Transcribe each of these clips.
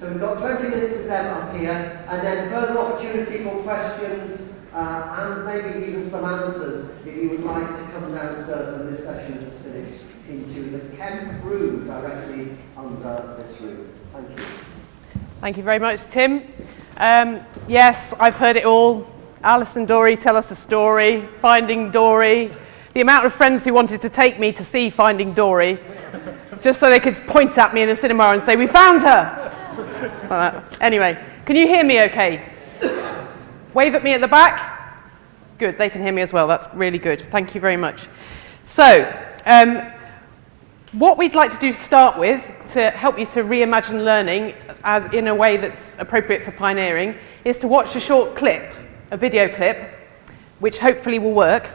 So we've got 20 minutes with them up here, and then further opportunity for questions and maybe even some answers if you would like to come downstairs when this session is finished into the Kemp room directly under this room. Thank you. Thank you very much, Tim. Yes, I've heard it all. Alice and Dorrey tell us a story, Finding Dorrey, the amount of friends who wanted to take me to see Finding Dorrey, just so they could point at me in the cinema and say, "We found her!" Anyway, can you hear me okay? Wave at me at the back. Good, they can hear me as well. That's really good. Thank you very much. So, what we'd like to do to start with, to help you to reimagine learning as in a way that's appropriate for pioneering, is to watch a short clip, a video clip, which hopefully will work.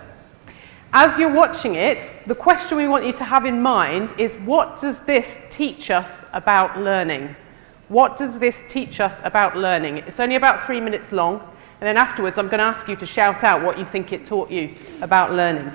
As you're watching it, the question we want you to have in mind is, what does this teach us about learning? What does this teach us about learning? It's only about 3 minutes long, and then afterwards I'm going to ask you to shout out what you think it taught you about learning.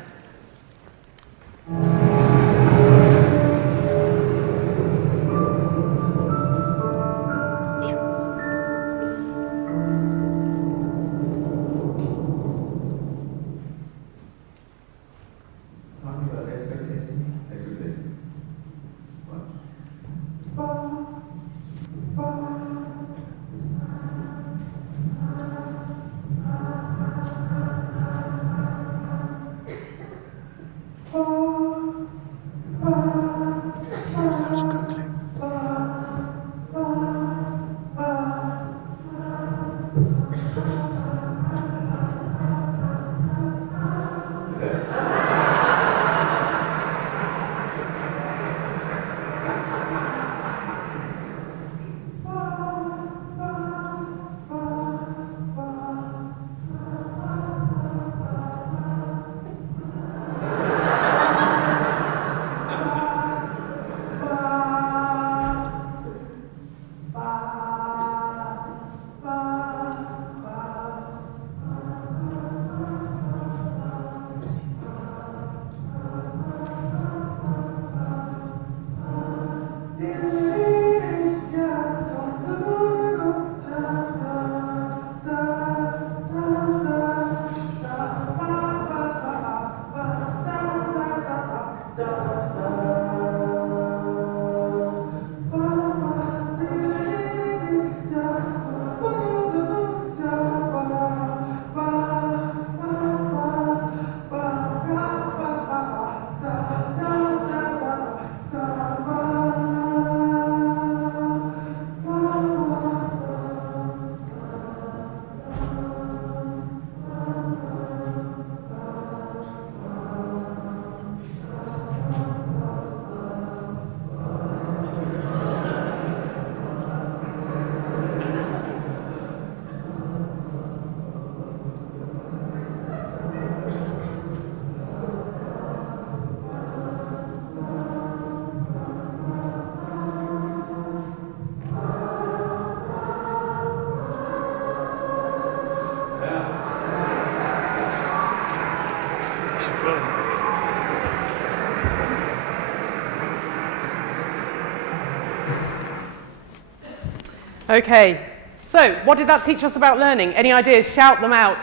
Okay, so what did that teach us about learning? Any ideas? Shout them out.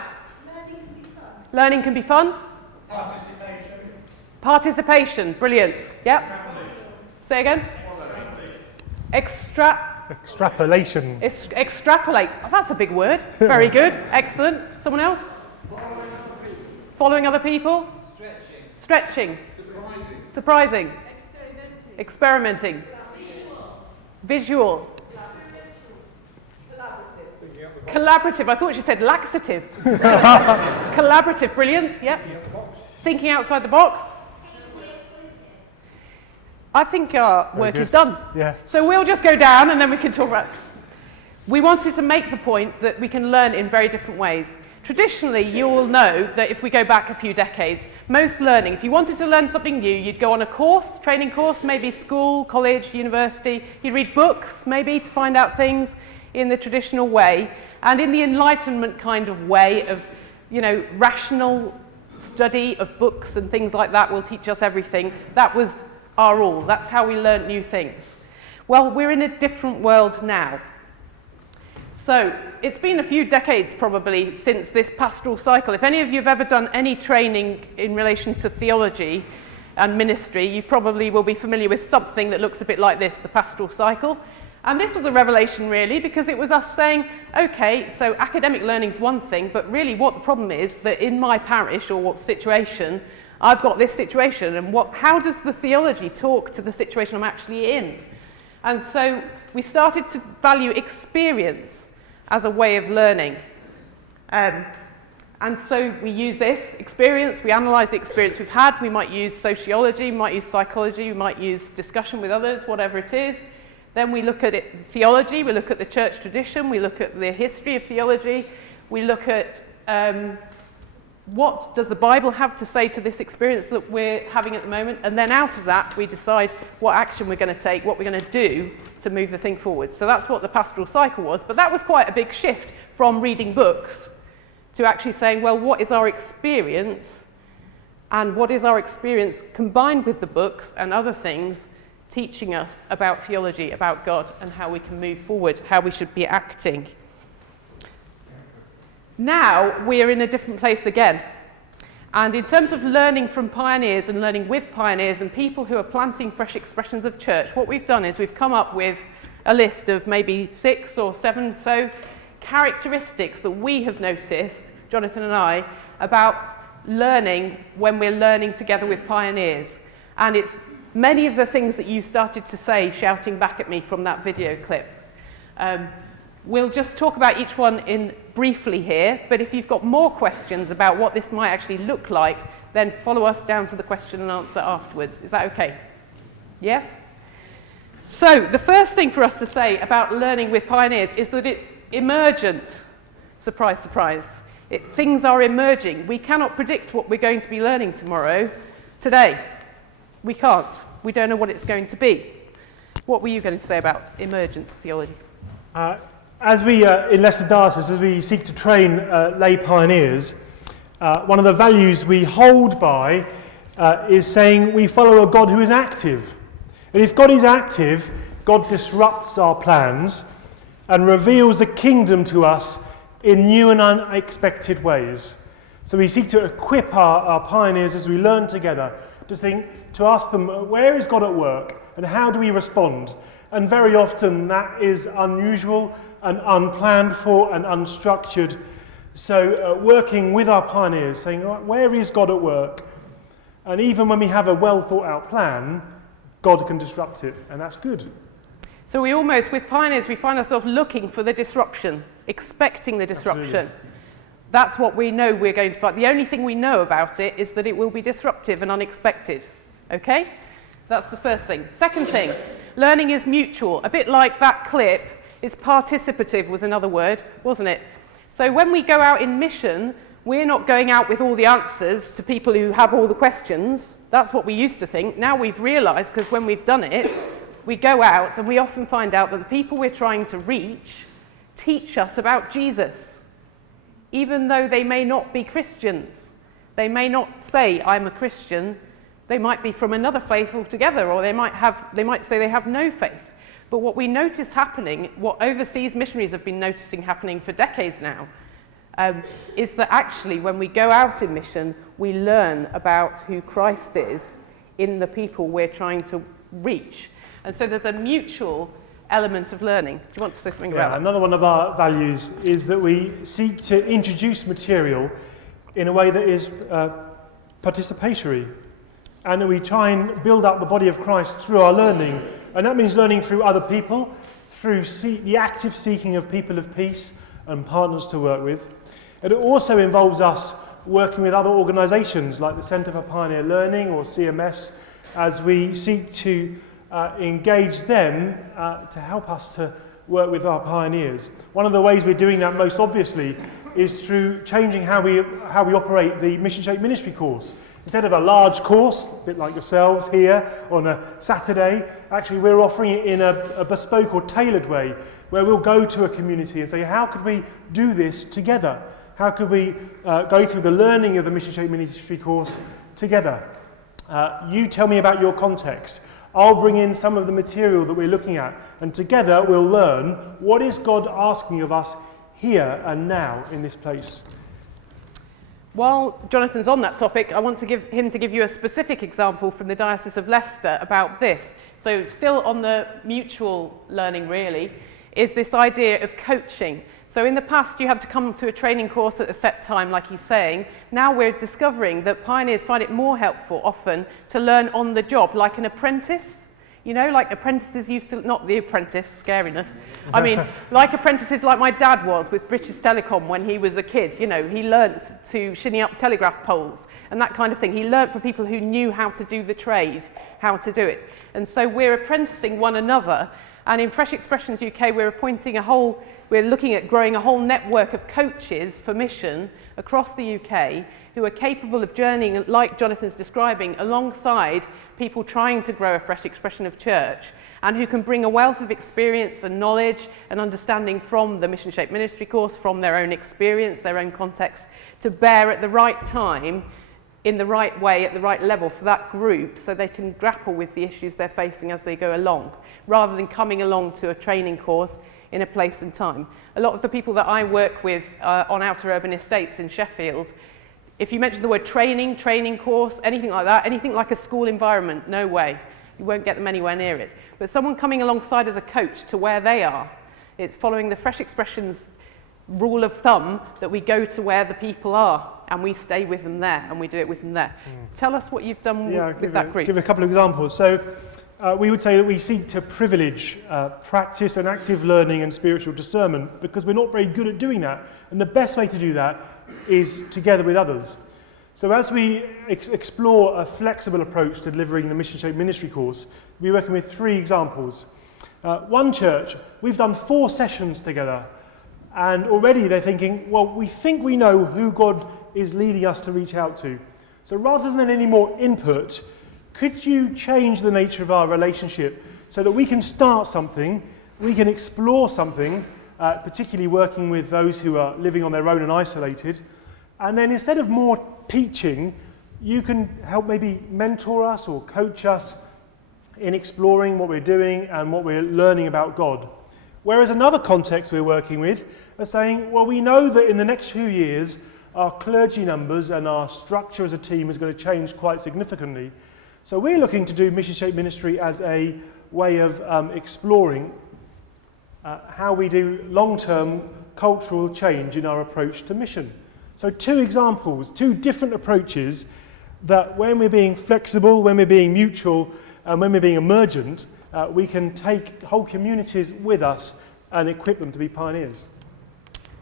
Learning can be fun. Learning can be fun? Participation. Participation, brilliant. Yep. Say again? Extrapolation. Extrapolate. Oh, that's a big word. Very good. Excellent. Someone else? Following other people? Stretching. Surprising. Experimenting. Visual. Collaborative. I thought she said laxative. Collaborative. Brilliant. Yep. Thinking outside the box. I think our work is done. Yeah. So we'll just go down and then we can talk about... We wanted to make the point that we can learn in very different ways. Traditionally, you all know that if we go back a few decades, most learning, if you wanted to learn something new, you'd go on a course, training course, maybe school, college, university. You'd read books, maybe, to find out things in the traditional way. And in the Enlightenment kind of way of, you know, rational study of books and things like that will teach us everything. That was our all. That's how we learned new things. Well, we're in a different world now. So it's been a few decades probably since this pastoral cycle. If any of you have ever done any training in relation to theology and ministry, you probably will be familiar with something that looks a bit like this, the pastoral cycle. And this was a revelation really, because it was us saying, okay, so academic learning is one thing, but really what the problem is that in my parish or what situation, I've got this situation, and how does the theology talk to the situation I'm actually in? And so we started to value experience as a way of learning. And so we use this experience, we analyse the experience we've had, we might use sociology, we might use psychology, we might use discussion with others, whatever it is. Then we look at theology, we look at the church tradition, we look at the history of theology, we look at what does the Bible have to say to this experience that we're having at the moment, and then out of that we decide what action we're going to take, what we're going to do to move the thing forward. So that's what the pastoral cycle was, but that was quite a big shift from reading books to actually saying, well, what is our experience, and what is our experience combined with the books and other things teaching us about theology, about God, and how we can move forward, how we should be acting. Now we're in a different place again. And in terms of learning from pioneers and learning with pioneers and people who are planting fresh expressions of church, what we've done is we've come up with a list of maybe 6 or 7 so characteristics that we have noticed, Jonathan and I, about learning when we're learning together with pioneers. And it's many of the things that you started to say, shouting back at me from that video clip. We'll just talk about each one briefly here, but if you've got more questions about what this might actually look like, then follow us down to the question and answer afterwards. Is that okay? Yes? So the first thing for us to say about learning with pioneers is that it's emergent. Surprise, surprise. Things are emerging. We cannot predict what we're going to be learning today. We can't. We don't know what it's going to be. What were you going to say about emergent theology? As we, in Leicester Diocese, as we seek to train lay pioneers, one of the values we hold by is saying we follow a God who is active. And if God is active, God disrupts our plans and reveals the kingdom to us in new and unexpected ways. So we seek to equip our pioneers as we learn together to ask them, where is God at work and how do we respond? And very often that is unusual and unplanned for and unstructured. So working with our pioneers, saying, where is God at work? And even when we have a well thought out plan, God can disrupt it, and that's good. So we almost, with pioneers, we find ourselves looking for the disruption, expecting the disruption. Absolutely. That's what we know we're going to find. The only thing we know about it is that it will be disruptive and unexpected. Okay? That's the first thing. Second thing, learning is mutual. A bit like that clip, it's participative was another word, wasn't it? So when we go out in mission, we're not going out with all the answers to people who have all the questions. That's what we used to think. Now we've realised, because when we've done it, we go out and we often find out that the people we're trying to reach teach us about Jesus, even though they may not be Christians. They may not say, I'm a Christian. They might be from another faith altogether, or they might say they have no faith. But what we notice happening, what overseas missionaries have been noticing happening for decades now, is that actually when we go out in mission, we learn about who Christ is in the people we're trying to reach. And so there's a mutual element of learning. Do you want to say something about that? Another one of our values is that we seek to introduce material in a way that is participatory, and that we try and build up the body of Christ through our learning. And that means learning through other people, through the active seeking of people of peace and partners to work with. And it also involves us working with other organisations like the Centre for Pioneer Learning or CMS, as we seek to engage them to help us to work with our pioneers. One of the ways we're doing that most obviously is through changing how we operate the Mission Shaped Ministry course. Instead of a large course, a bit like yourselves here on a Saturday, actually we're offering it in a bespoke or tailored way, where we'll go to a community and say, how could we do this together? How could we go through the learning of the Mission Shaped Ministry course together? You tell me about your context. I'll bring in some of the material that we're looking at, and together we'll learn what is God asking of us here and now in this place. While Jonathan's on that topic, I want to give you a specific example from the Diocese of Leicester about this. So still on the mutual learning really, is this idea of coaching. So in the past you had to come to a training course at a set time, like he's saying. Now we're discovering that pioneers find it more helpful often to learn on the job, like an apprentice. You know, like apprentices used to, not the apprentice, scariness. I mean, like apprentices like my dad was with British Telecom when he was a kid. You know, he learnt to shinny up telegraph poles and that kind of thing. He learnt for people who knew how to do the trade, how to do it. And so we're apprenticing one another. And in Fresh Expressions UK, we're looking at growing a whole network of coaches for mission across the UK who are capable of journeying, like Jonathan's describing, alongside people trying to grow a fresh expression of church, and who can bring a wealth of experience and knowledge and understanding from the Mission Shaped Ministry course, from their own experience, their own context, to bear at the right time, in the right way, at the right level for that group, so they can grapple with the issues they're facing as they go along, rather than coming along to a training course in a place and time. A lot of the people that I work with on outer urban estates in Sheffield, if you mention the word training course, anything like that, anything like a school environment, no way. You won't get them anywhere near it. But someone coming alongside as a coach to where they are, it's following the Fresh Expressions rule of thumb that we go to where the people are and we stay with them there and we do it with them there. Tell us what you've done with that group. Give a couple of examples. So we would say that we seek to privilege practice and active learning and spiritual discernment because we're not very good at doing that. And the best way to do that is together with others. So as we explore a flexible approach to delivering the Mission Shaped Ministry course, we're working with 3 examples. One church, we've done 4 sessions together, and already they're thinking, well, we think we know who God is leading us to reach out to. So rather than any more input, could you change the nature of our relationship so that we can start something, we can explore something, particularly working with those who are living on their own and isolated, and then instead of more teaching, you can help maybe mentor us or coach us in exploring what we're doing and what we're learning about God. Whereas another context we're working with are saying, well, we know that in the next few years, our clergy numbers and our structure as a team is going to change quite significantly. So we're looking to do Mission Shaped Ministry as a way of exploring how we do long-term cultural change in our approach to mission. So 2 examples, 2 different approaches that when we're being flexible, when we're being mutual, and when we're being emergent, we can take whole communities with us and equip them to be pioneers.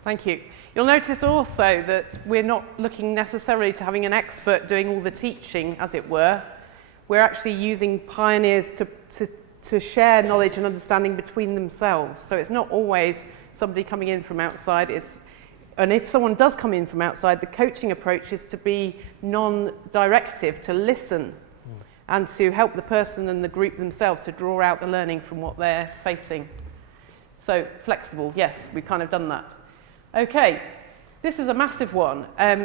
Thank you. You'll notice also that we're not looking necessarily to having an expert doing all the teaching, as it were. We're actually using pioneers to share knowledge and understanding between themselves. So it's not always somebody coming in from outside. And if someone does come in from outside, the coaching approach is to be non-directive, to listen and to help the person and the group themselves to draw out the learning from what they're facing. So flexible, yes, we've kind of done that. Okay, this is a massive one.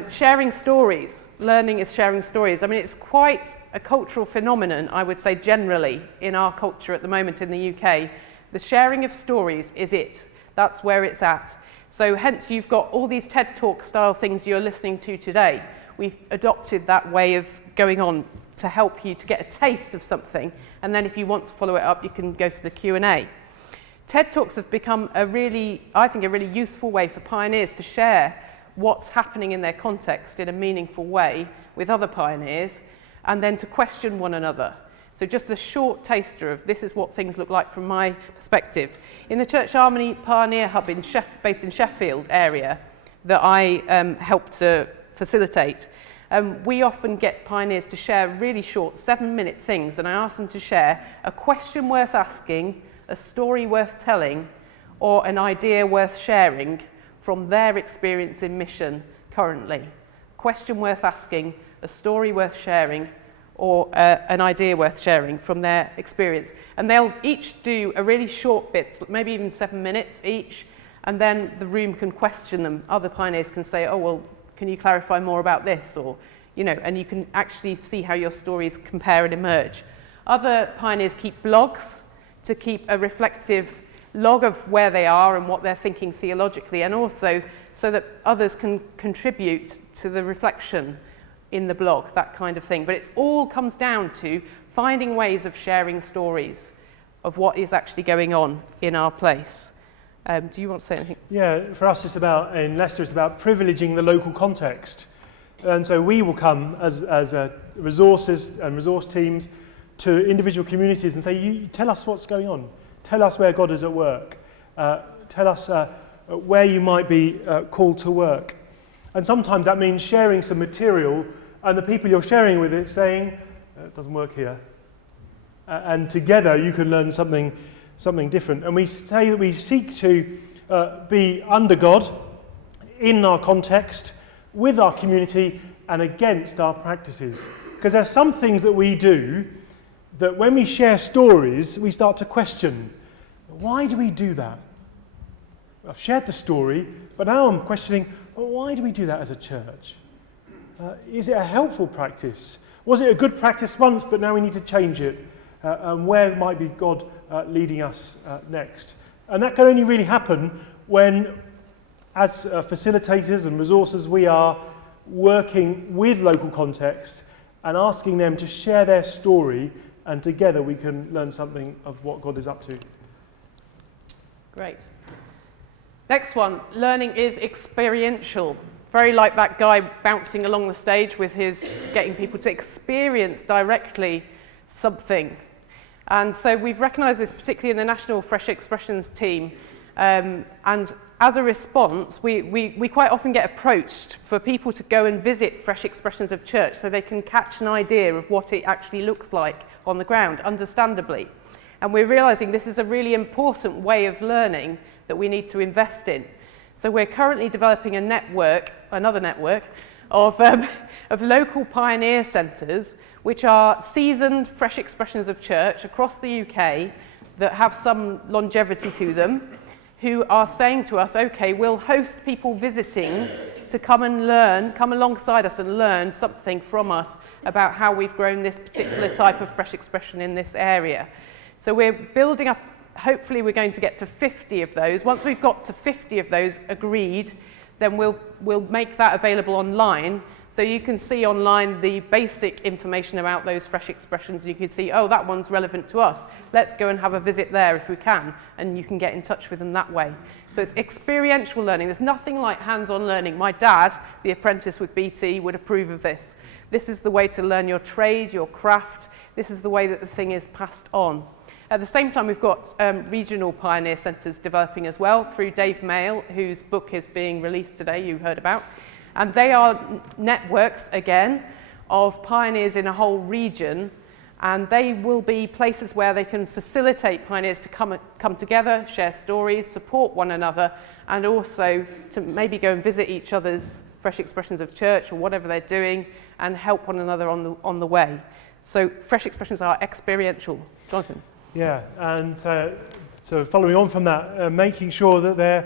Sharing stories. Learning is sharing stories. I mean, it's quite a cultural phenomenon, I would say, generally, in our culture at the moment in the UK. The sharing of stories is it. That's where it's at. So hence you've got all these TED Talk style things you're listening to today. We've adopted that way of going on to help you to get a taste of something. And then if you want to follow it up, you can go to the Q&A. TED Talks have become a really useful way for pioneers to share what's happening in their context in a meaningful way with other pioneers, and then to question one another. So just a short taster of this is what things look like from my perspective. In the Church Harmony Pioneer Hub based in Sheffield area that I help to facilitate, we often get pioneers to share really short 7-minute things, and I ask them to share a question worth asking, a story worth telling, or an idea worth sharing from their experience in mission currently. Question worth asking, a story worth sharing, or an idea worth sharing from their experience. And they'll each do a really short bit, maybe even 7 minutes each, and then the room can question them. Other pioneers can say, oh, well, can you clarify more about this? Or, you know, and you can actually see how your stories compare and emerge. Other pioneers keep blogs to keep a reflective log of where they are and what they're thinking theologically, and also so that others can contribute to the reflection in the blog, that kind of thing. But it all comes down to finding ways of sharing stories of what is actually going on in our place. Do you want to say anything? Yeah, for us in Leicester, it's about privileging the local context. And so we will come as resources and resource teams to individual communities and say, you tell us what's going on. Tell us where God is at work. Tell us where you might be called to work. And sometimes that means sharing some material, and the people you're sharing with it saying, it doesn't work here. And together you can learn something different. And we say that we seek to be under God, in our context, with our community, and against our practices. Because there's some things that we do that when we share stories, we start to question, why do we do that? I've shared the story, but now I'm questioning, well, why do we do that as a church? Is it a helpful practice? Was it a good practice once, but now we need to change it? And where might be God leading us next? And that can only really happen when, as facilitators and resources, we are working with local contexts and asking them to share their story, and together we can learn something of what God is up to. Great. Next one, learning is experiential. Very like that guy bouncing along the stage with his getting people to experience directly something. And so we've recognised this particularly in the National Fresh Expressions team. And as a response, we quite often get approached for people to go and visit Fresh Expressions of Church so they can catch an idea of what it actually looks like on the ground, understandably. And we're realising this is a really important way of learning that we need to invest in. So we're currently developing a network, another network, of local pioneer centres, which are seasoned Fresh Expressions of Church across the UK that have some longevity to them, who are saying to us, okay, we'll host people visiting to come and learn, come alongside us and learn something from us about how we've grown this particular type of fresh expression in this area. So we're building up, hopefully we're going to get to 50 of those. Once we've got to 50 of those agreed, then we'll make that available online. So you can see online the basic information about those fresh expressions. You can see, oh, that one's relevant to us. Let's go and have a visit there if we can. And you can get in touch with them that way. So it's experiential learning. There's nothing like hands-on learning. My dad, the apprentice with BT, would approve of this. This is the way to learn your trade, your craft. This is the way that the thing is passed on. At the same time, we've got regional pioneer centres developing as well through Dave Mail, whose book is being released today, you heard about. And they are networks, again, of pioneers in a whole region, and they will be places where they can facilitate pioneers to come together, share stories, support one another, and also to maybe go and visit each other's Fresh Expressions of Church or whatever they're doing, and help one another on the way. So Fresh Expressions are experiential. Jonathan? Yeah, and so following on from that, making sure that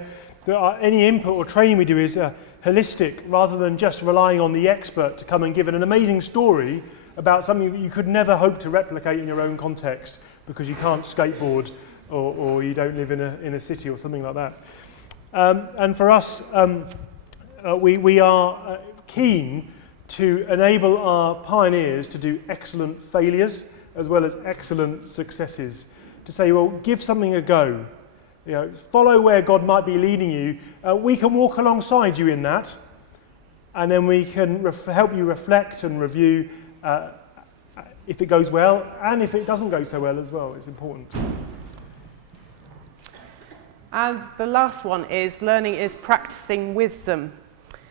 any input or training we do is holistic, rather than just relying on the expert to come and give an amazing story about something that you could never hope to replicate in your own context because you can't skateboard or you don't live in a city or something like that. And for us, we are keen to enable our pioneers to do excellent failures as well as excellent successes. To say, well, give something a go. You know, follow where God might be leading you. We can walk alongside you in that, and then we can help you reflect and review if it goes well, and if it doesn't go so well as well. It's important. And the last one is learning is practicing wisdom.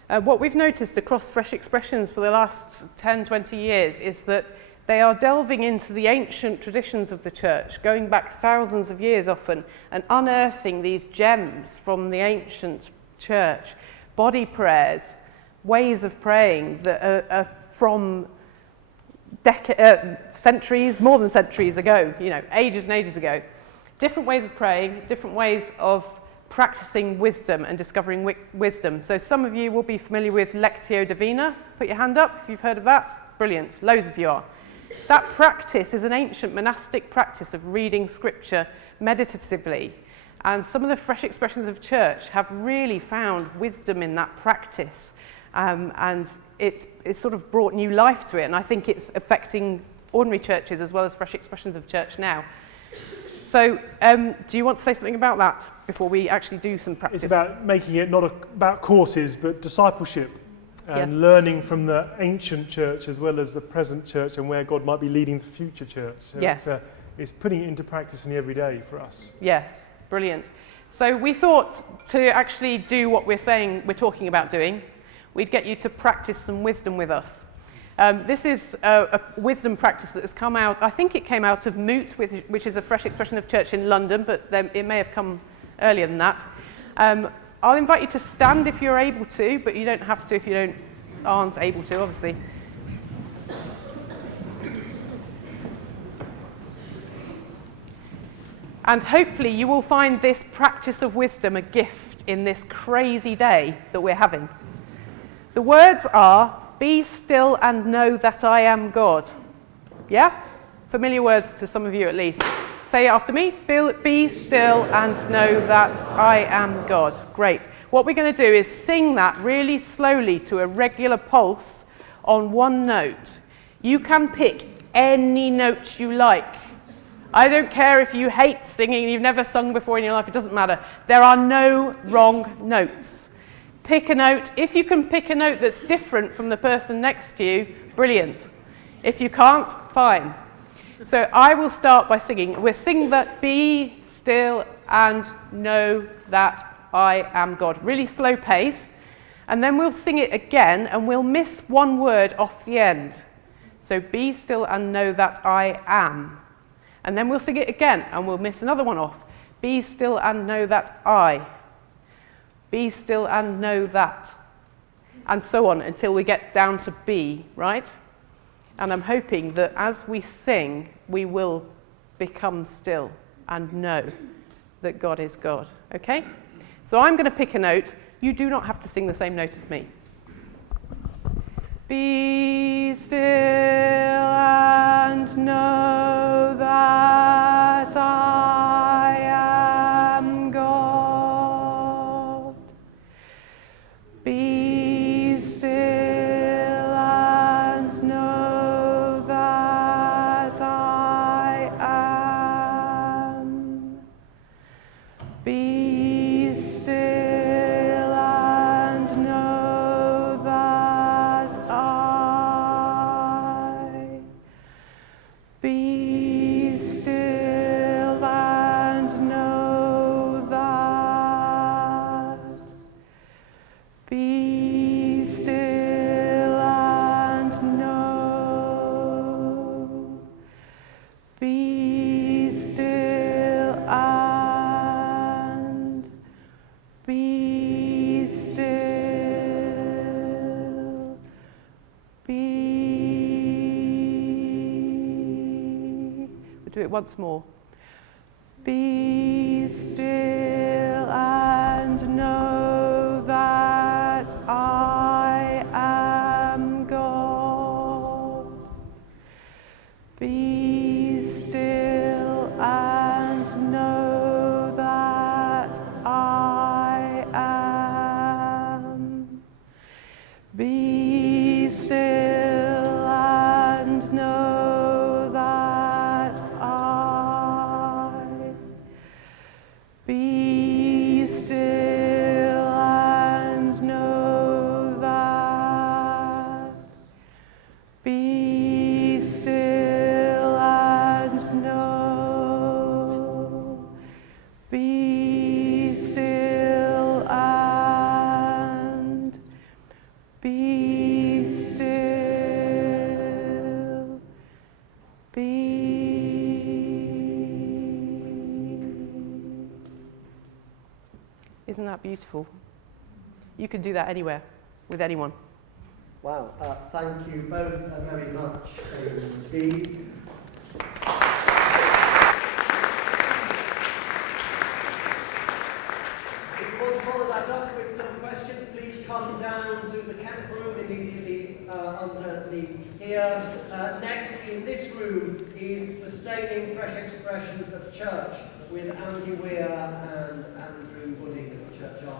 What we've noticed across Fresh Expressions for the last 10, 20 years is that they are delving into the ancient traditions of the church, going back thousands of years often, and unearthing these gems from the ancient church, body prayers, ways of praying that are from centuries, more than centuries ago, ages and ages ago. Different ways of praying, different ways of practicing wisdom and discovering wisdom. So some of you will be familiar with Lectio Divina. Put your hand up if you've heard of that. Brilliant, loads of you are. That practice is an ancient monastic practice of reading scripture meditatively. And some of the fresh expressions of church have really found wisdom in that practice. And it's sort of brought new life to it. And I think it's affecting ordinary churches as well as fresh expressions of church now. So do you want to say something about that before we actually do some practice? It's about making it not about courses, but discipleship and Yes. learning from the ancient church as well as the present church and where God might be leading the future church. So Yes. it's putting it into practice in the everyday for us. Yes, brilliant. So we thought to actually do what we're saying we're talking about doing, we'd get you to practice some wisdom with us. This is a wisdom practice that has come out, I think it came out of Moot, which is a fresh expression of church in London, but it may have come earlier than that. I'll invite you to stand if you're able to, but you don't have to if you aren't able to, obviously. And hopefully you will find this practice of wisdom a gift in this crazy day that we're having. The words are, "Be still and know that I am God." Yeah? Familiar words to some of you at least. Say it after me. Be still and know that I am God. Great. What we're going to do is sing that really slowly to a regular pulse on one note. You can pick any note you like. I don't care if you hate singing, you've never sung before in your life, it doesn't matter. There are no wrong notes. Pick a note. If you can pick a note that's different from the person next to you, brilliant. If you can't, fine. So I will start by singing. We'll sing that "Be still and know that I am God." Really slow pace. And then we'll sing it again and we'll miss one word off the end. So "Be still and know that I am." And then we'll sing it again and we'll miss another one off. "Be still and know that I." "Be still and know that." And so on until we get down to "be," right? And I'm hoping that as we sing, we will become still and know that God is God. Okay? So I'm going to pick a note. You do not have to sing the same note as me. Be still and know that I am God. Be still and know that I am. Be still and know that I. Be still and know that. Be still and know. Be still and be still. We'll do it once more. Be still and know that I am God. Be still and know that I am. Be still and know that I. Be still and know that. Be still and know. Be still and be still. Be. Isn't that beautiful? You can do that anywhere, with anyone. Wow, thank you both very much indeed. If you want to follow that up with some questions, please come down to the camp room immediately underneath here. Next in this Appreciating Fresh Expressions of Church with Andy Weir